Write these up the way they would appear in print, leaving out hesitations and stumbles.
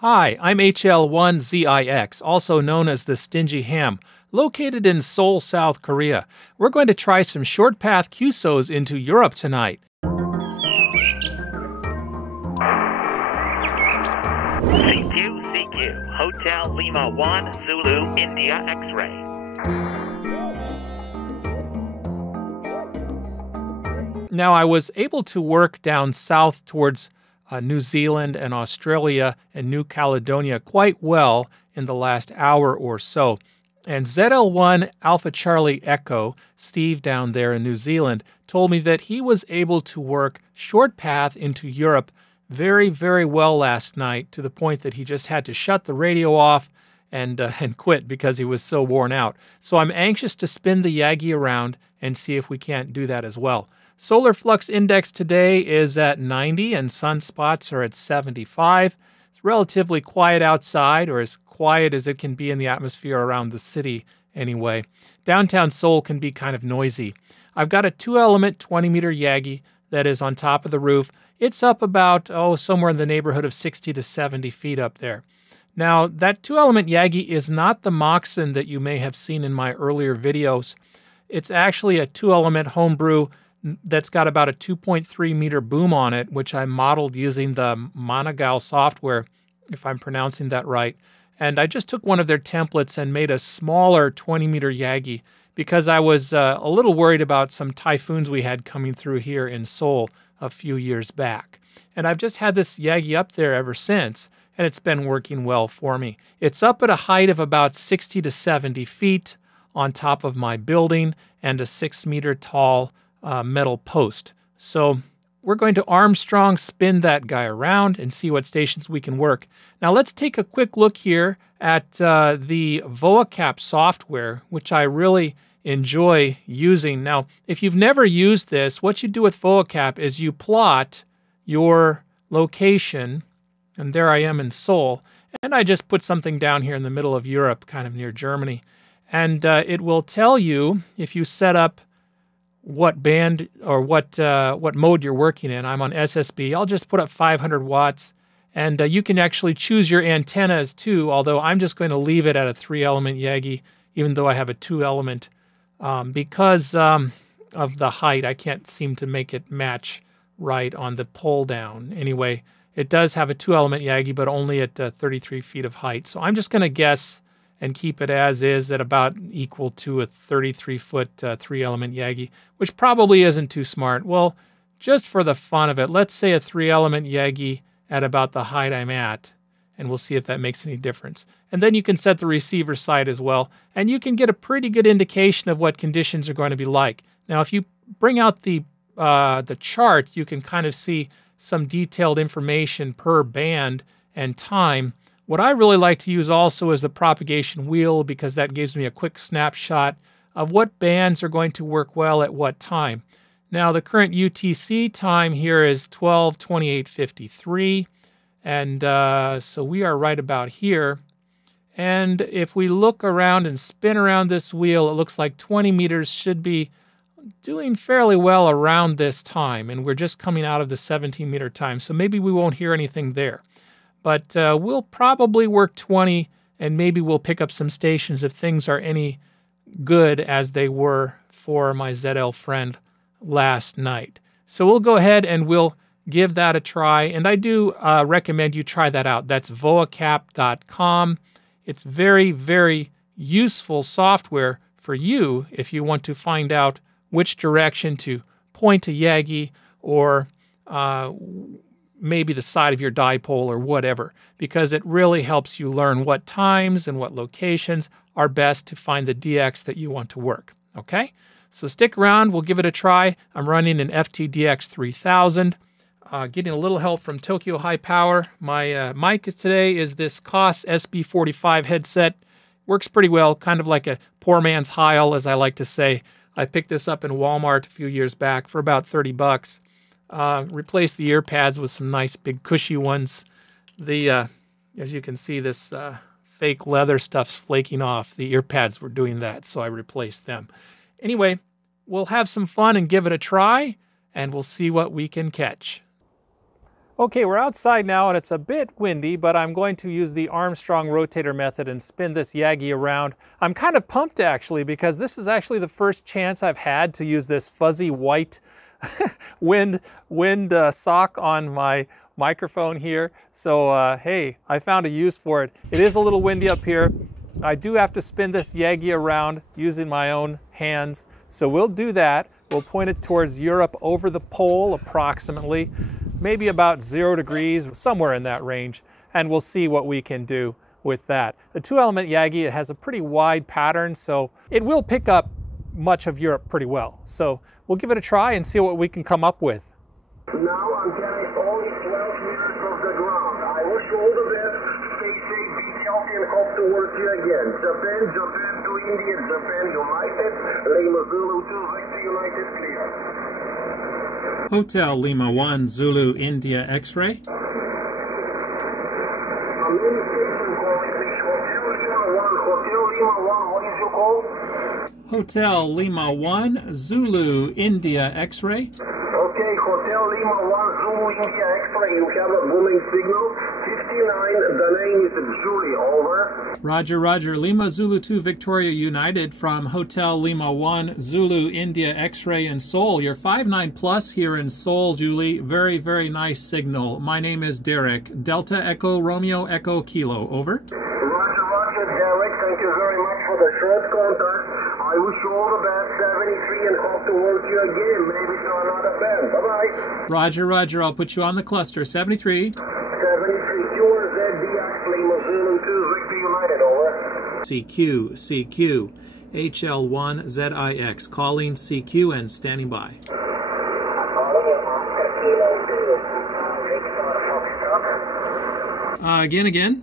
Hi, I'm HL1ZIX, also known as the Stingy Ham, located in Seoul, South Korea. We're going to try some Shortpath QSOs into Europe tonight. CQ, Hotel Lima 1, Zulu, India, X-ray. Now, I was able to work down south towards New Zealand and Australia and New Caledonia quite well in the last hour or so. And ZL1 Alpha Charlie Echo, Steve down there in New Zealand, told me that he was able to work Shortpath into Europe very, very well last night, to the point that he just had to shut the radio off and quit because he was so worn out. So I'm anxious to spin the Yagi around and see if we can't do that as well. Solar flux index today is at 90 and sunspots are at 75. It's relatively quiet outside, or as quiet as it can be in the atmosphere around the city anyway. Downtown Seoul can be kind of noisy. I've got a 2-element 20-meter Yagi that is on top of the roof. It's up about, somewhere in the neighborhood of 60 to 70 feet up there. Now, that 2-element Yagi is not the Moxon that you may have seen in my earlier videos. It's actually a 2-element Homebrew that's got about a 2.3 meter boom on it, which I modeled using the MMana-gal software, if I'm pronouncing that right. And I just took one of their templates and made a smaller 20-meter Yagi because I was a little worried about some typhoons we had coming through here in Seoul a few years back. And I've just had this Yagi up there ever since, and it's been working well for me. It's up at a height of about 60 to 70 feet on top of my building and a 6-meter tall metal post. So we're going to Armstrong spin that guy around and see what stations we can work. Now let's take a quick look here at the VOACAP software, which I really enjoy using. Now, if you've never used this, what you do with VOACAP is you plot your location, and there I am in Seoul, and I just put something down here in the middle of Europe, kind of near Germany, and it will tell you if you set up what band or what mode you're working in. I'm on SSB. I'll just put up 500 watts, and you can actually choose your antennas too, although I'm just going to leave it at a 3-element Yagi, even though I have a 2-element. Because of the height, I can't seem to make it match right on the pull down. Anyway, it does have a 2-element Yagi, but only at 33 feet of height. So I'm just going to guess and keep it as is at about equal to a 33-foot 3-element Yagi, which probably isn't too smart. Well, just for the fun of it, let's say a 3-element Yagi at about the height I'm at, and we'll see if that makes any difference. And then you can set the receiver side as well, and you can get a pretty good indication of what conditions are going to be like. Now, if you bring out the charts, you can kind of see some detailed information per band and time. What I really like to use also is the propagation wheel, because that gives me a quick snapshot of what bands are going to work well at what time. Now, the current UTC time here is 12:28:53, and so we are right about here. And if we look around and spin around this wheel, it looks like 20 meters should be doing fairly well around this time, and we're just coming out of the 17-meter time, so maybe we won't hear anything there. But we'll probably work 20, and maybe we'll pick up some stations if things are any good as they were for my ZL friend last night. So we'll go ahead and we'll give that a try, and I do recommend you try that out. That's voacap.com. It's very, very useful software for you if you want to find out which direction to point a Yagi, or maybe the side of your dipole or whatever, because it really helps you learn what times and what locations are best to find the DX that you want to work. Okay? So stick around. We'll give it a try. I'm running an FTDX3000. Getting a little help from Tokyo High Power. My mic today is this COS SB45 headset. Works pretty well, kind of like a poor man's Heil, as I like to say. I picked this up in Walmart a few years back for about 30 bucks. Replaced the ear pads with some nice big cushy ones. As you can see, this fake leather stuff's flaking off. The ear pads were doing that, so I replaced them. Anyway, we'll have some fun and give it a try, and we'll see what we can catch. Okay, we're outside now and it's a bit windy, but I'm going to use the Armstrong Rotator method and spin this Yagi around. I'm kind of pumped actually because this is actually the first chance I've had to use this fuzzy white wind sock on my microphone here. So hey, I found a use for it. It is a little windy up here. I do have to spin this Yagi around using my own hands. So we'll do that. We'll point it towards Europe over the pole approximately, maybe about 0 degrees, somewhere in that range. And we'll see what we can do with that. The 2-element Yagi, it has a pretty wide pattern, so it will pick up much of Europe pretty well. So we'll give it a try and see what we can come up with. Now I'm carrying only 12 meters off the ground. I wish you all the best. Stay safe, be healthy, and hope to work you again. Japan to India, Japan United, Lima Zulu 2, Victor United, clear. Hotel Lima 1, Zulu India X-ray. Communication calling, please. Hotel Lima 1, what is your call? Hotel Lima 1, Zulu India X-ray. Okay, Hotel Lima 1, Zulu India X-ray. You have a booming signal. 59, the name is Julie, over. Roger, Roger. Lima Zulu 2 Victoria United from Hotel Lima 1, Zulu India X-ray in Seoul. You're 59 plus here in Seoul, Julie. Very, very nice signal. My name is Derek. Delta Echo Romeo Echo Kilo, over. Roger, Roger, Derek. Thank you very much for the short contact. I wish you all the best, 73, and hope to work you again, maybe to another band. Bye-bye. Roger, Roger. I'll put you on the cluster. 73. 73, QSO, Lima Zulu 2, Victor United, over. CQ, CQ. HL1ZIX. Calling CQ and standing by. Again.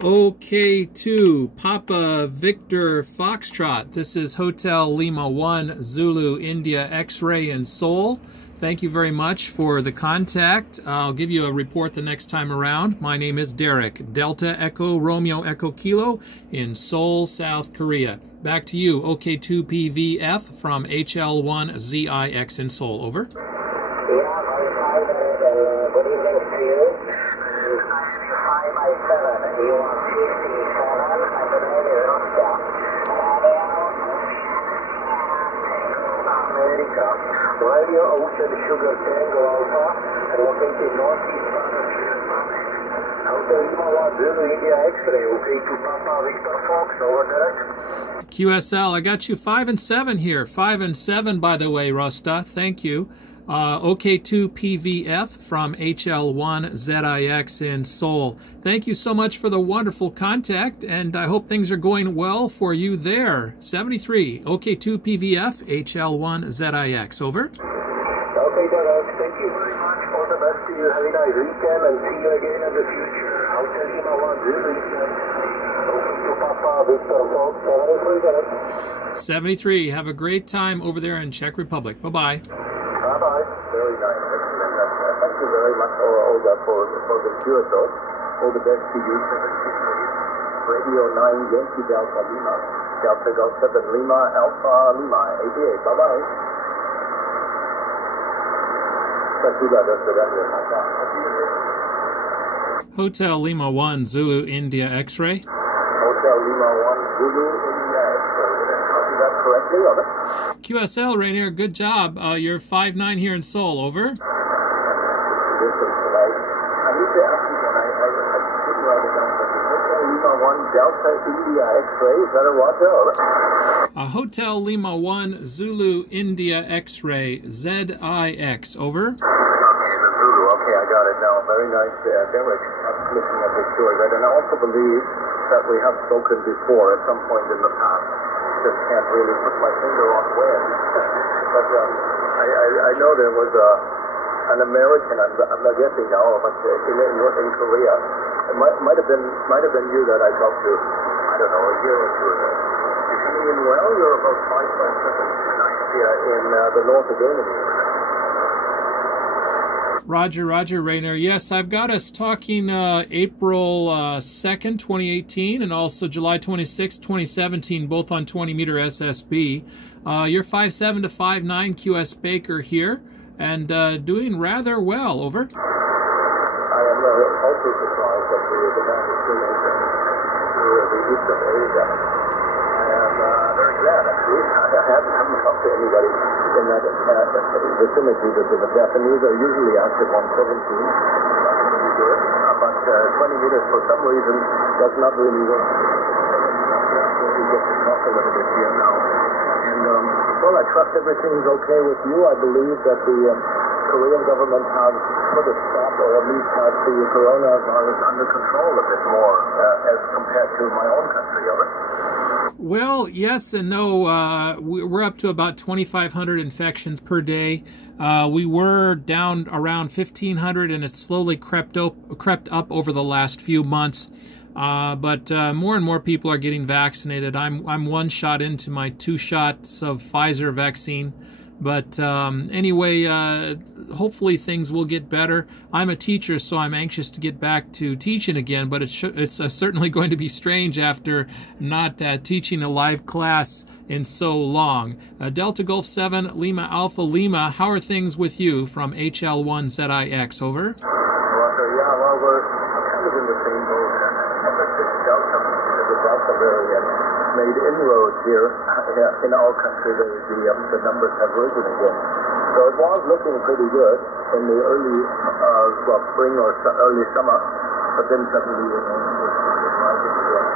OK2, Papa Victor Foxtrot. This is Hotel Lima 1, Zulu India X-ray in Seoul. Thank you very much for the contact. I'll give you a report the next time around. My name is Derek, Delta Echo Romeo Echo Kilo in Seoul, South Korea. Back to you, OK2PVF from HL1ZIX in Seoul, over. Yeah, very fine, and good evening to you. And I see 5 by 7, you are 57, and the name is Russia. America. Radio Ocean Sugar Tango Alpha, and located northeast part of Shortpath. Hotel Lima 1, Zulu India X-ray, okay to Papa Victor Fox, over direct. QSL, I got you 5 and 7 here. 5 and 7, by the way, Rosta. Thank you. OK2PVF from HL1ZIX in Seoul. Thank you so much for the wonderful contact, and I hope things are going well for you there. 73, OK2PVF, HL1ZIX, over. Okay, Derek, thank you very much. All the best to you. Have a nice weekend, and see you again in the future. Hotel Lima 1, Zulu India X-ray, to Papa Victor Fox, 73, 73, have a great time over there in Czech Republic. Bye-bye. Bye-bye. Very nice. Excellent. Thank you very much, Olga, for the QSO. All the best to you. Radio 9 Yankee Delta Lima. Delta Golf 7 Lima Alpha Lima 88. Bye-bye. Hotel Lima 1, Zulu India X-ray. Hotel Lima 1, Zulu India X-ray. Did I copy that correctly, over? QSL, Rainier, good job. You're 5'9" here in Seoul, over. Listen, I need to ask you again. I didn't write it down. Hotel Lima 1, Delta India X-ray. Is that a what, over? Hotel Lima 1, Zulu India X-ray, ZIX, over. Okay, the Zulu. Okay, I got it now. Very nice, Derek. I'm looking at this story, right? And I also believe that we have spoken before at some point in the past. Just can't really put my finger on when. But I know there was an American, I'm not guessing now, but in Korea. It might have been you that I talked to, I don't know, a year or two ago. You're coming in well, you're about 5'7" in the north of Germany. Roger, Rainer. Yes, I've got us talking April 2nd, 2018, and also July 26th, 2017, both on 20-meter SSB. You're 5'7" to 5'9" QS Baker here, and doing rather well. Over. I am also surprised that the man is still open to the east of Asia. I am very glad, actually. I haven't talked to anybody in that vicinity. The Japanese are usually active on 17, but 20 meters for some reason does not really work. We get to talk a little bit here now. And, well, I trust everything's okay with you. I believe that the Korean government has put a stop, or at least has the coronavirus under control a bit more as compared to my own country, of it. Well, yes and no. We're up to about 2,500 infections per day. We were down around 1,500, and it's slowly crept up over the last few months. But more and more people are getting vaccinated. I'm 1 shot into my 2 shots of Pfizer vaccine. But anyway, hopefully things will get better. I'm a teacher, so I'm anxious to get back to teaching again, but it's certainly going to be strange after not teaching a live class in so long. Delta Golf 7, Lima Alpha Lima, how are things with you from HL1ZIX? Over. Roger, yeah, well, we're kind of in the same boat. Ever since the Delta variant made inroads here in our country, the numbers have risen again. So it was looking pretty good in the early spring or early summer, but then suddenly it was rising again.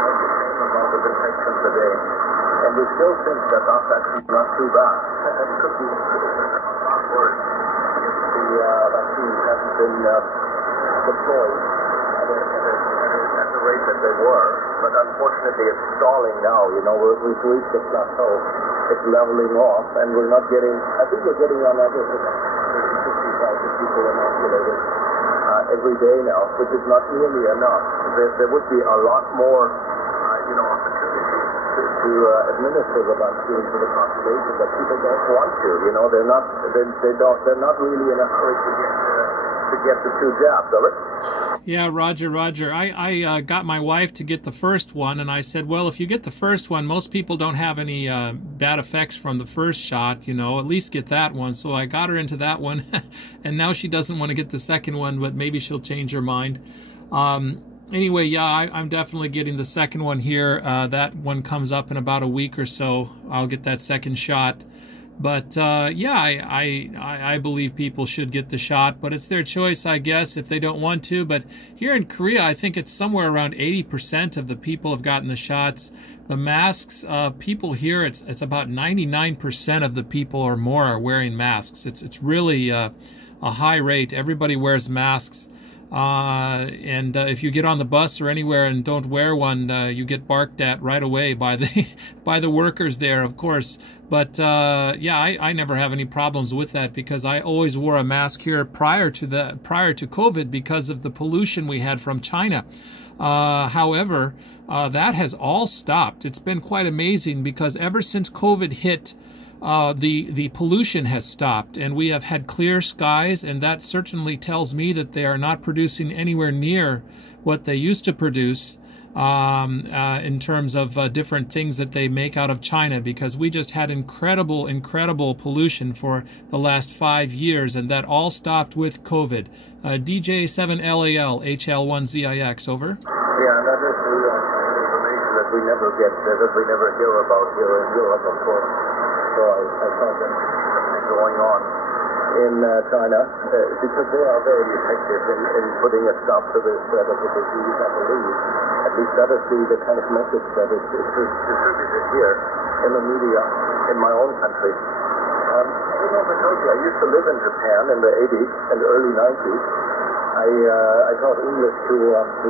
It's the same amount of infections a day, and we still think that that's actually not too bad. It could be a lot worse if the vaccines hadn't been deployed at the rate that they were. But unfortunately, it's stalling now. You know, we've reached a plateau. It's leveling off, and we're not getting. I think we're getting on average 50,000 people inoculated every day now, which is not nearly enough. There would be a lot more, opportunities to administer the vaccine to the population, but people don't want to. You know, they're not really in a hurry to get the 2 jabs of it. Yeah, Roger. I got my wife to get the first one, and I said, well, if you get the first one, most people don't have any bad effects from the first shot, you know, at least get that one. So I got her into that one, and now she doesn't want to get the second one, but maybe she'll change her mind. Anyway, yeah, I'm definitely getting the second one here. That one comes up in about a week or so. I'll get that second shot. But yeah, I believe people should get the shot, but it's their choice, I guess, if they don't want to. But here in Korea, I think it's somewhere around 80% of the people have gotten the shots. The masks, people here, it's about 99% of the people or more are wearing masks. It's really a high rate. Everybody wears masks. And if you get on the bus or anywhere and don't wear one, you get barked at right away by the workers there, of course. But yeah, I never have any problems with that because I always wore a mask here prior to COVID because of the pollution we had from China. However, that has all stopped. It's been quite amazing because ever since COVID hit, the pollution has stopped, and we have had clear skies, and that certainly tells me that they are not producing anywhere near what they used to produce in terms of different things that they make out of China, because we just had incredible pollution for the last 5 years, and that all stopped with COVID. DG7LAL HL1ZIX, over. Yeah, that is the information that we never get, that we never hear about here in Europe, of course. So I thought that something going on in China, because they are very effective in putting a stop to the spread of the disease, I believe. At least that is the kind of message that is distributed here in the media in my own country. I don't know if I told you, I used to live in Japan in the 80s and early 90s. I taught English to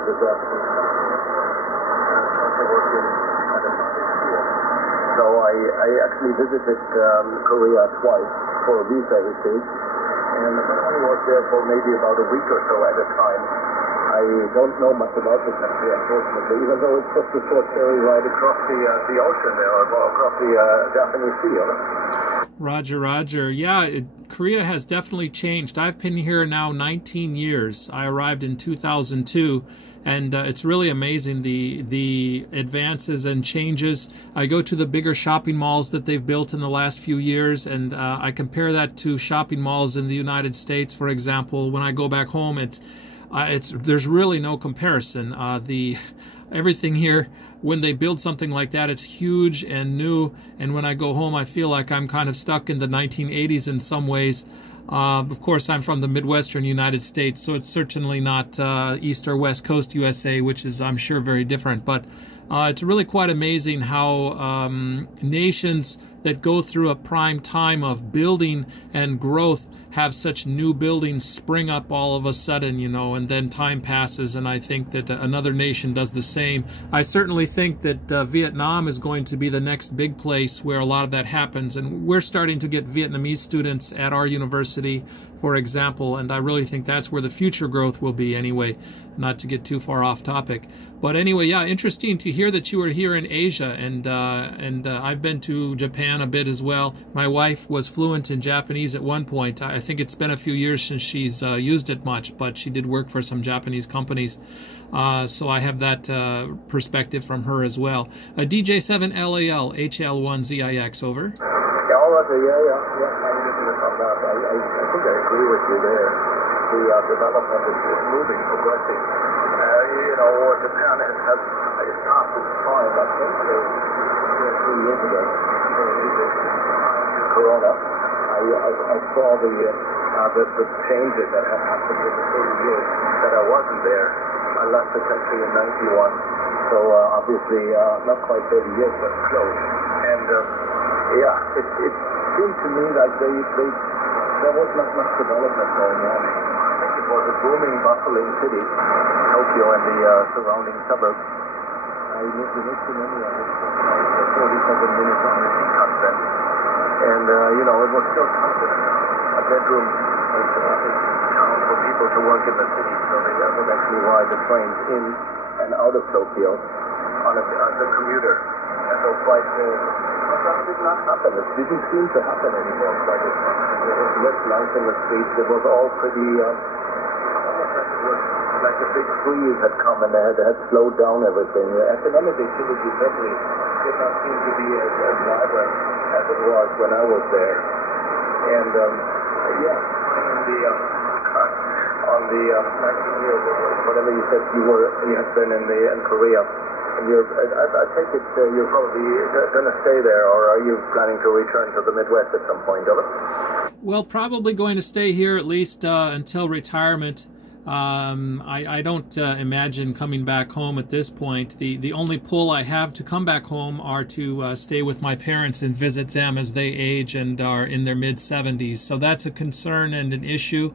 the Japanese. I also worked in at a school. So I actually visited Korea twice for a visa issue, and I only was there for maybe about a week or so at a time. I don't know much about the country, unfortunately, even though it's just a short ferry ride across the ocean there, or across the Japanese Sea. Roger, Roger. Yeah, Korea has definitely changed. I've been here now 19 years. I arrived in 2002, and it's really amazing the advances and changes. I go to the bigger shopping malls that they've built in the last few years, and I compare that to shopping malls in the United States, for example. When I go back home, there's really no comparison. Everything here, when they build something like that, it's huge and new, and when I go home I feel like I'm kind of stuck in the 1980s in some ways. Of course, I'm from the Midwestern United States, so it's certainly not East or West Coast USA, which is, I'm sure, very different. But it's really quite amazing how nations that go through a prime time of building and growth have such new buildings spring up all of a sudden, you know, and then time passes, and I think that another nation does the same. I certainly think that Vietnam is going to be the next big place where a lot of that happens, and we're starting to get Vietnamese students at our university, for example, and I really think that's where the future growth will be anyway, not to get too far off topic. But anyway, yeah, interesting to hear that you were here in Asia, and I've been to Japan a bit as well. My wife was fluent in Japanese at one point. I think it's been a few years since she's used it much, but she did work for some Japanese companies. So I have that perspective from her as well. DJ7LAL HL1ZIX, over. Yeah, all right, yeah. I'm listening on that. I think I agree with you there. The development is moving, progressing. You know, Japan has passed its time, I think, 3 years ago. Corona. I saw the changes that have happened in the 30 years that I wasn't there. I left the country in 91, so obviously not quite 30 years, but close. And yeah, it seemed to me like there was not much development going on. I think it was a booming, bustling city, Tokyo and the surrounding suburbs. I lived in Ichimania for 47 minutes on the Shinkansen. And, you know, it was still counted a bedroom town for people to work in the city. So they would actually ride the trains in and out of Tokyo on a commuter. And so quite, that did not happen. It didn't seem to happen anymore quite as much. There was less life in the streets. It was all pretty, like a big freeze had come and they had slowed down everything. Economic activity certainly did not seem to be as vibrant as it was when I was there. And yeah, on the 19 years or whatever you said you had been in Korea, and I take it you're probably going to stay there, or are you planning to return to the Midwest at some point, over? Well, probably going to stay here at least until retirement. I don't imagine coming back home at this point. The only pull I have to come back home are to stay with my parents and visit them as they age and are in their mid-70s. So that's a concern and an issue.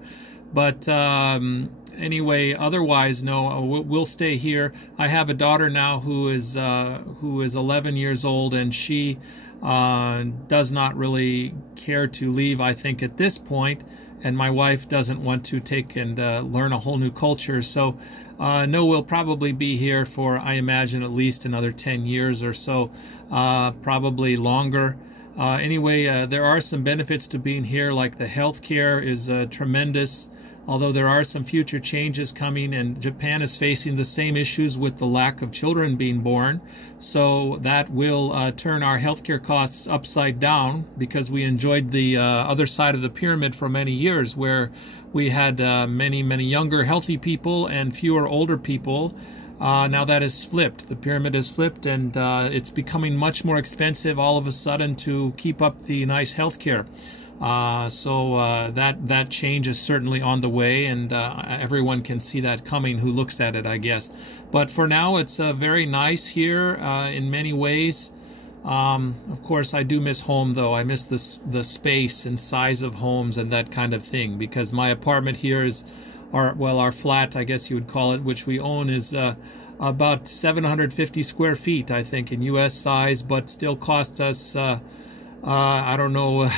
But anyway, otherwise, no, we'll stay here. I have a daughter now who is 11 years old, and she does not really care to leave, I think, at this point. And my wife doesn't want to take and learn a whole new culture. So, no, we'll probably be here for, I imagine, at least another 10 years or so, probably longer. Anyway, there are some benefits to being here, like the health care is tremendous, although there are some future changes coming, and Japan is facing the same issues with the lack of children being born. So that will turn our healthcare costs upside down, because we enjoyed the other side of the pyramid for many years, where we had many younger, healthy people and fewer older people. Now that is flipped. The pyramid is flipped, and it's becoming much more expensive all of a sudden to keep up the nice healthcare. So that change is certainly on the way, and everyone can see that coming who looks at it, I guess. But for now, it's very nice here in many ways. Of course, I do miss home, though. I miss the space and size of homes and that kind of thing, because my apartment here is, our flat, I guess you would call it, which we own, is about 750 square feet, I think, in U.S. size, but still cost us, I don't know,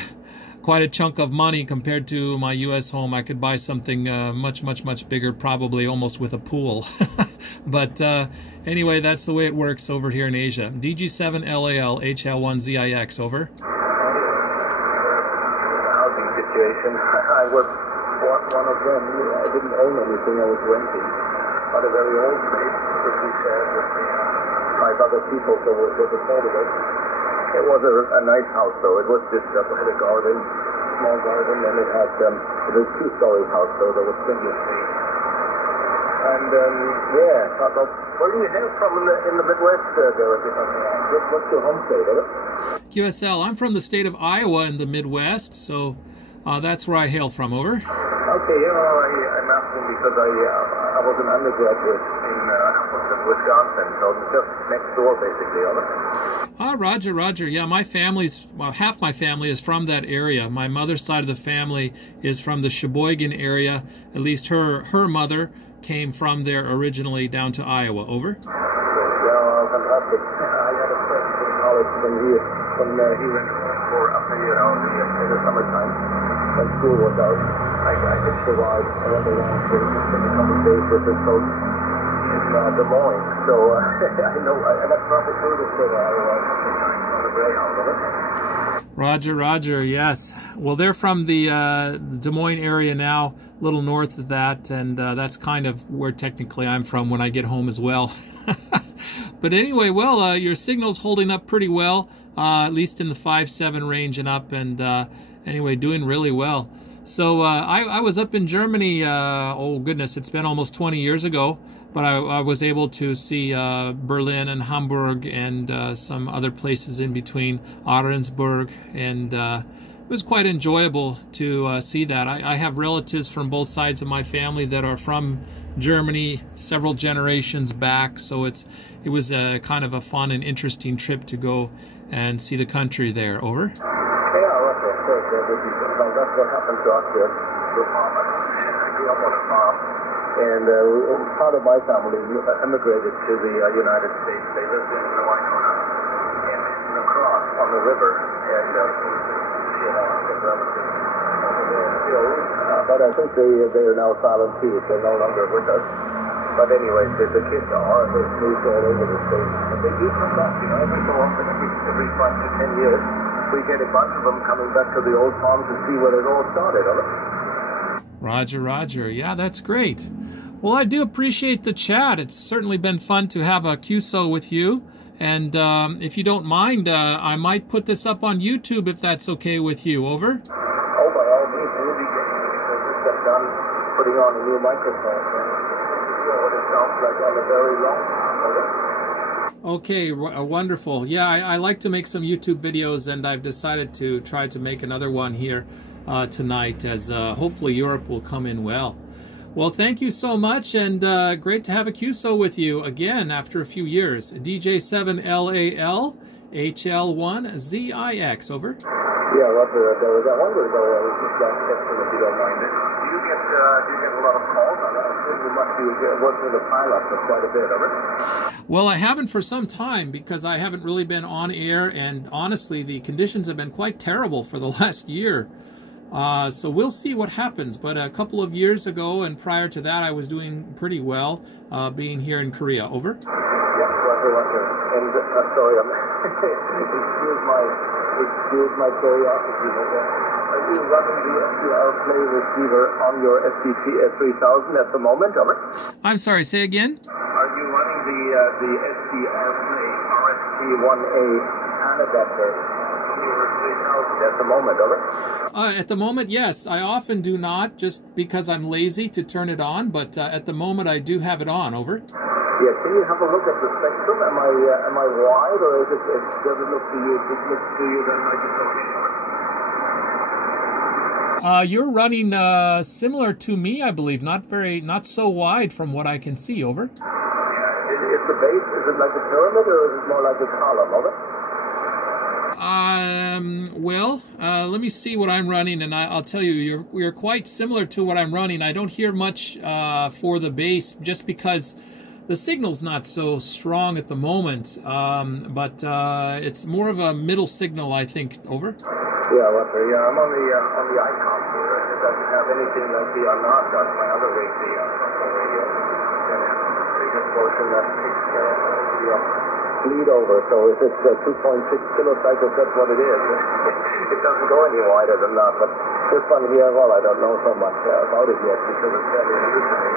quite a chunk of money compared to my U.S. home. I could buy something much bigger, probably almost with a pool. But anyway, that's the way it works over here in Asia. DG7LAL HL1ZIX, over. Housing situation. I was one of them. I didn't own anything. I was renting on a very old place, which we shared with 5 other people, so it was affordable. It was a nice house, though. It was just it had a garden, small garden, and it had it was a 2-story house, so there was plenty of space. And yeah, where do you hail from in the Midwest, Derek? What's your home state, is it? QSL, I'm from the state of Iowa in the Midwest, so that's where I hail from, over. Okay, I'm asking because I was an undergraduate in Wisconsin, so just next door, basically, over. Roger. Yeah, my family's, well, half my family is from that area. My mother's side of the family is from the Sheboygan area. At least her mother came from there originally down to Iowa, over. Yeah, fantastic. I had a friend from college when he went for up here in the summertime when school was out. I hitched a ride. I went along for a couple of days with his folks in Des Moines. So I know, and that's not the furthest thing I was on the Greyhound, of it. Roger, yes. Well, they're from the Des Moines area now, a little north of that, and that's kind of where technically I'm from when I get home as well. But anyway, well, your signal's holding up pretty well, at least in the 5.7 range and up, and anyway, doing really well. So I was up in Germany, oh goodness, it's been almost 20 years ago, but I was able to see Berlin and Hamburg and some other places in between, Ahrensburg, and it was quite enjoyable to see that. I have relatives from both sides of my family that are from Germany several generations back, so it was a kind of a fun and interesting trip to go and see the country there, over. Well, that's what happened to us here. We're farmers. I grew up on a farm, and part of my family immigrated to the United States. They lived in Winona and across on the river, and relatives over there still. But I think they are now silent too. They're no longer with us. But anyway, the kids are, and they've moved all over the state. But they do come back, every so often, every 5 to 10 years. We get a bunch of them coming back to the old farm to see where it all started, Roger. Yeah, that's great. Well, I do appreciate the chat. It's certainly been fun to have a QSO with you. And if you don't mind, I might put this up on YouTube if that's okay with you, over. Oh, by all means, we'll be just got done putting on a new microphone. What it sounds like on a very long time, over. Okay, wonderful. Yeah, I like to make some YouTube videos, and I've decided to try to make another one here tonight, as hopefully Europe will come in well. Well, thank you so much, and great to have a QSO with you again after a few years. DJ7LAL HL1ZIX, over. Yeah, Roger. I wonder, though, I was just question if you don't mind it. Do you get a lot of calls on that? I think you must be working the pilot for quite a bit, over. Well, I haven't for some time because I haven't really been on air, and honestly, the conditions have been quite terrible for the last year. So we'll see what happens. But a couple of years ago and prior to that, I was doing pretty well, being here in Korea, over. Yes, Roger. And sorry, excuse my curiosity. Are you running the SDRPlay receiver on your SDRPlay at the moment, over? I'm sorry, say again? Are you running the SDRPlay RST1A adapter on your 3000 at the moment, over? At the moment, yes. I often do not, just because I'm lazy to turn it on, but at the moment I do have it on, over. Yeah, can you have a look at the spectrum? Am I wide, or does it look to you then like it's okay? You're running similar to me, I believe. Not so wide from what I can see, over. Yeah, is the base, is it like a pyramid, or is it more like a column, over? Well, let me see what I'm running, and I'll tell you, you're quite similar to what I'm running. I don't hear much for the bass, just because the signal's not so strong at the moment, but it's more of a middle signal, I think, over. Yeah, Roger. Yeah, I'm on the ICOM here, and it doesn't have anything like the not on my other rig, the radio. And biggest portion that takes care of the bleed over. So if it's 2.6 kilocycles, that's what it is. It doesn't go any wider than that. But this one here, well, I don't know so much about it yet because it's fairly new to me.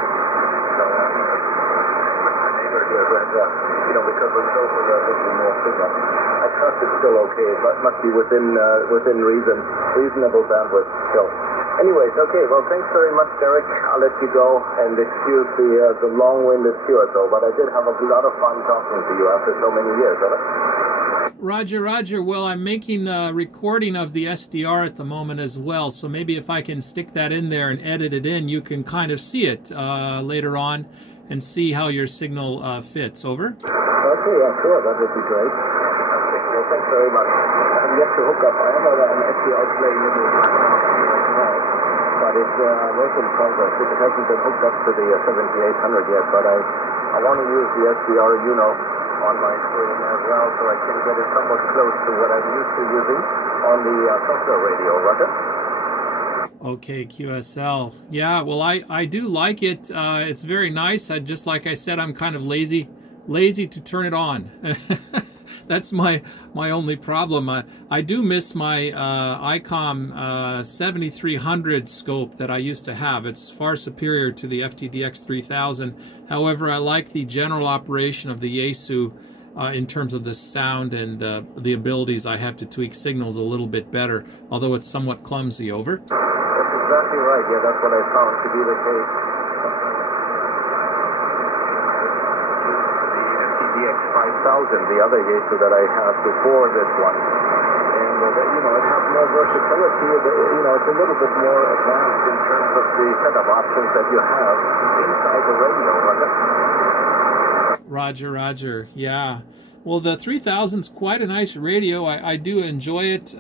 So my neighbor here said, because we're so relatively more signal. I trust it's still okay, but must be within reasonable bandwidth still. Anyways, okay, well, thanks very much, Derek. I'll let you go and excuse the long-winded QSO, but I did have a lot of fun talking to you after so many years, Roger, Roger. Well, I'm making a recording of the SDR at the moment as well, so maybe if I can stick that in there and edit it in, you can kind of see it later on and see how your signal fits. Over. Okay, yeah, sure, that would be great. Well, thanks very much. I have yet to hook up. I have an SDRPlay little but it's work in progress. It hasn't been hooked up to the 7800 yet, but I want to use the SDRUNO on my screen as well, so I can get it somewhat close to what I'm used to using on the software radio, Roger. Okay, QSL. Yeah, well, I do like it. It's very nice. Just like I said, I'm kind of lazy to turn it on. That's my only problem. I do miss my ICOM 7300 scope that I used to have. It's far superior to the FTDX3000. However, I like the general operation of the Yaesu in terms of the sound and the abilities I have to tweak signals a little bit better, although it's somewhat clumsy. Over. That's exactly right. Yeah, that's what I found to be the case. FTDX3000, the other Yaesu that I had before this one, and it has more versatility. It's a little bit more advanced in terms of the set of options that you have inside the radio. Roger, Roger. Yeah. Well, the 3000's quite a nice radio. I do enjoy it.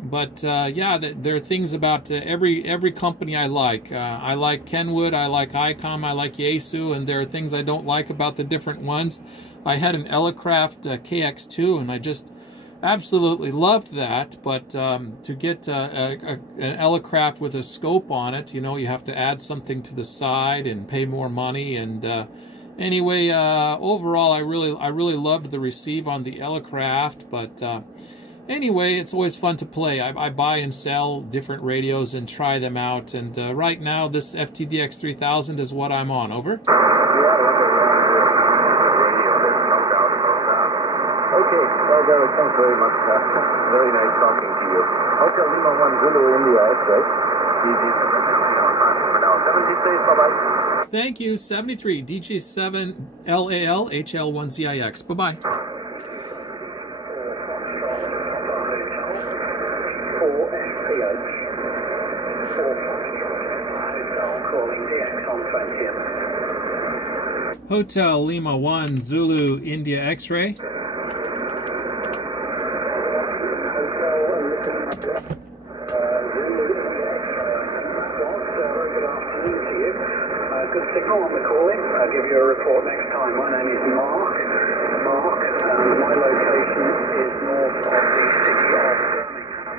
But yeah, there are things about every company I like. I like Kenwood, I like ICOM, I like Yaesu, and there are things I don't like about the different ones. I had an Elecraft KX2, and I just absolutely loved that. But to get an Elecraft with a scope on it, you have to add something to the side and pay more money. And anyway, overall, I really loved the receive on the Elecraft, but. Anyway, it's always fun to play. I buy and sell different radios and try them out. And right now, this FTDX3000 is what I'm on. Over. Yeah, radio, there's no doubt about that. Okay, well, Derek, thanks very much. Very nice talking to you. Hotel Lima 1 Zulu India X-ray. Bye-bye. Thank you. 73 DG7LAL HL1ZIX. Bye-bye. Hotel Lima 1 Zulu India X-ray. Good signal on the calling. I'll give you a report next time. My name is Mark. My location is north of the city of Birmingham,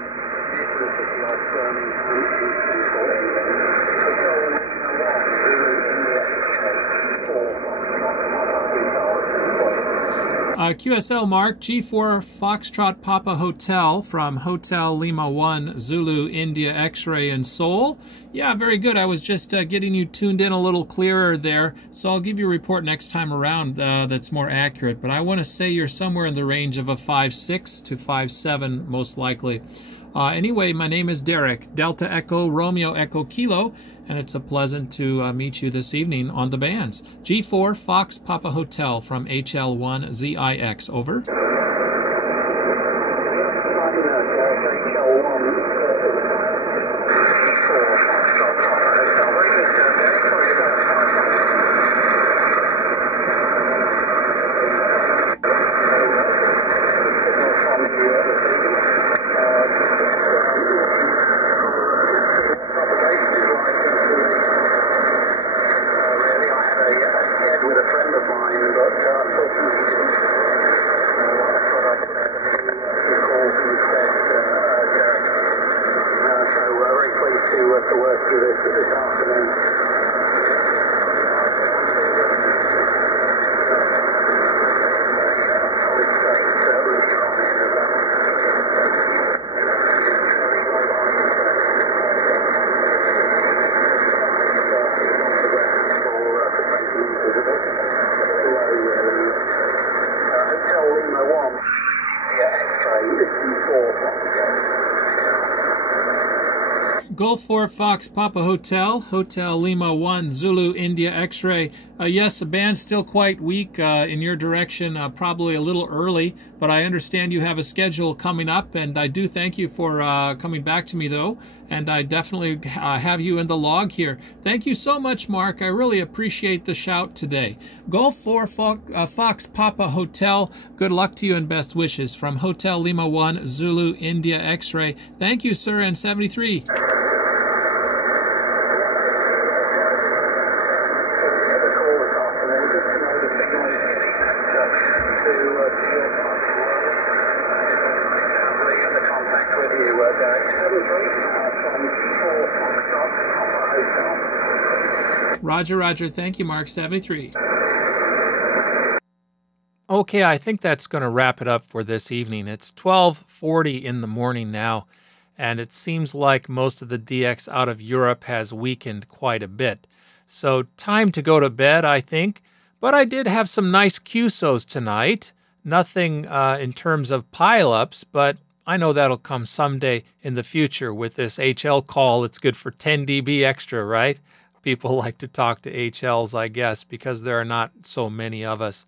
near to the city of Birmingham in central England. Hotel Lima 1 Zulu India X-ray 4 QSL Mark, G4 Foxtrot Papa Hotel from Hotel Lima 1 Zulu India X-ray in Seoul. Yeah, very good. I was just getting you tuned in a little clearer there, so I'll give you a report next time around that's more accurate. But I want to say you're somewhere in the range of a 5.6 to 5.7 most likely. Anyway, my name is Derek, Delta Echo Romeo Echo Kilo, and it's a pleasant to meet you this evening on the bands. G4 Fox Papa Hotel from HL1ZIX. Over. work through this afternoon. Golf 4 Fox Papa Hotel, Hotel Lima 1 Zulu India X-Ray. Yes, the band's still quite weak in your direction, probably a little early, but I understand you have a schedule coming up, and I do thank you for coming back to me, though, and I definitely have you in the log here. Thank you so much, Mark. I really appreciate the shout today. Golf 4 Fox Papa Hotel, good luck to you and best wishes from Hotel Lima 1 Zulu India X-Ray. Thank you, sir, and 73. Roger, roger. Thank you, Mark. 73. Okay, I think that's going to wrap it up for this evening. It's 12:40 in the morning now, and it seems like most of the DX out of Europe has weakened quite a bit. So time to go to bed, I think. But I did have some nice QSOs tonight. Nothing in terms of pileups, but I know that'll come someday in the future with this HL call. It's good for 10 dB extra, right? People like to talk to HLs, I guess, because there are not so many of us.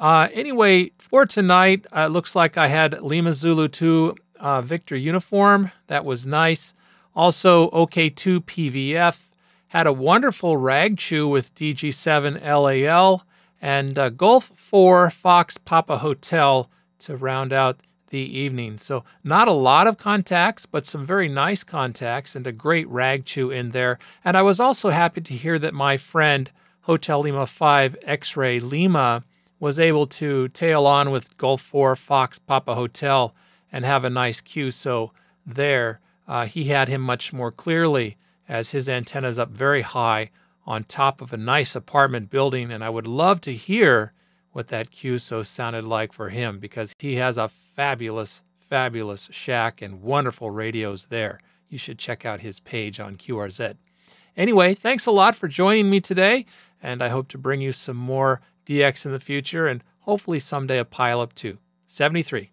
Anyway, for tonight, it looks like I had Lima Zulu 2 Victor uniform. That was nice. Also, OK2 PVF. Had a wonderful Rag Chew with DG7LAL. And Golf 4 Fox Papa Hotel to round out the evening. So not a lot of contacts, but some very nice contacts and a great Rag Chew in there. And I was also happy to hear that my friend Hotel Lima 5 X-Ray Lima was able to tail on with Golf 4 Fox Papa Hotel and have a nice QSO there. He had him much more clearly as his antenna's up very high on top of a nice apartment building, and I would love to hear what that QSO sounded like for him, because he has a fabulous, fabulous shack and wonderful radios there. You should check out his page on QRZ. Anyway, thanks a lot for joining me today, and I hope to bring you some more DX in the future, and hopefully someday a pileup too. 73.